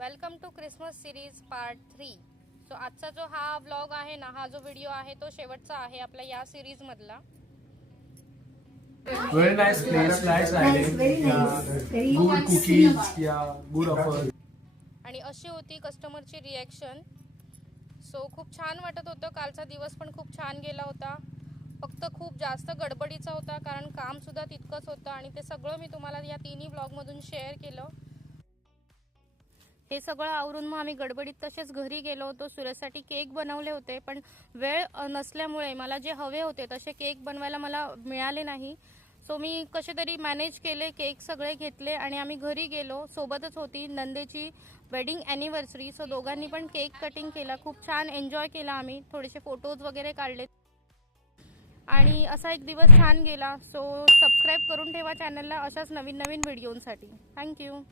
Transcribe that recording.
Welcome to Christmas series part 3। So आजचा जो हा व्लॉग आहे ना, हा जो व्हिडिओ आहे तो शेवटचा आहे आपल्या या सिरीज मधला। Very nice place, nice riding, good cookies, good offer. आणि अशी होती कस्टमरची रिॲक्शन। सो खूप छान वाटत होतं। कालचा दिवस पण खूप छान गेला होता। फक्त खूप जास्त गडबडीचा होता कारण काम सुद्धा तितकंच होतं आणि ते सगळं मी तुम्हाला या तिन्ही व्लॉग मधून शेअर केलं। हे सगळं आवरून मग आम्ही गडबडीत तसेच घरी गेलो होतो। सूरजसाठी केक बनवले होते पण वेळ नसल्यामुळे मला जे हवे होते तसे केक बनवायला मला मिळाले नाही। सो मी कसे तरी मॅनेज केले, केक सगळे घेतले आणि आम्ही घरी गेलो। सोबतच होती नंदेची वेडिंग ॲनिव्हर्सरी। सो दोघांनी पण केक कटिंग केला, खूप छान एन्जॉय केला आम्ही, थोडेसे फोटोज वगैरे काढले आणि असा एक दिवस छान गेला। सो सबस्क्राईब करून ठेवा चॅनलला अशाच नवीन नवीन व्हिडिओंसाठी। थँक्यू।